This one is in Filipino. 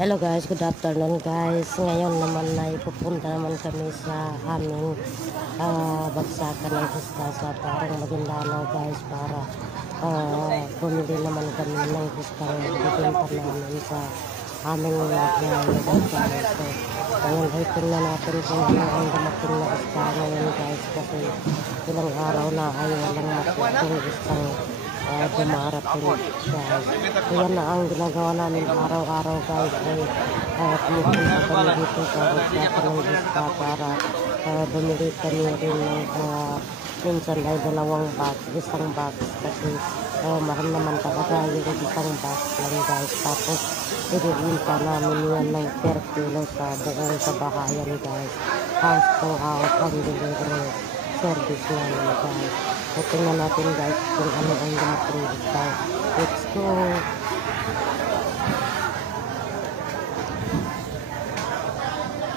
Hello guys, good afternoon guys. Ngayon naman ay pupunta naman kami sa aming bagsakan ng isda sa parang Maguindanao guys para bumili naman kami ng isdang bibenta namin sa aming lugar guys. So, ngayon ay tingnan natin kung ano ang dumating na isda ngayon guys kasi ilang araw na ay walang makikong isdang dumarating guys. So yan na ang ginagawa namin araw-araw guys ay pumupunta kami dito sa bagsakan ng isda para bumili kami rin ng minsan ay dalawang box, isang box kasi mahal naman talaga yung isang box lang guys. Tapos ibibinta namin yan ng per kilo sa buong sa bahayan guys. House to house ang delivery service namin guys. So tingnan natin guys kung ano ang dumating dito. Let's go!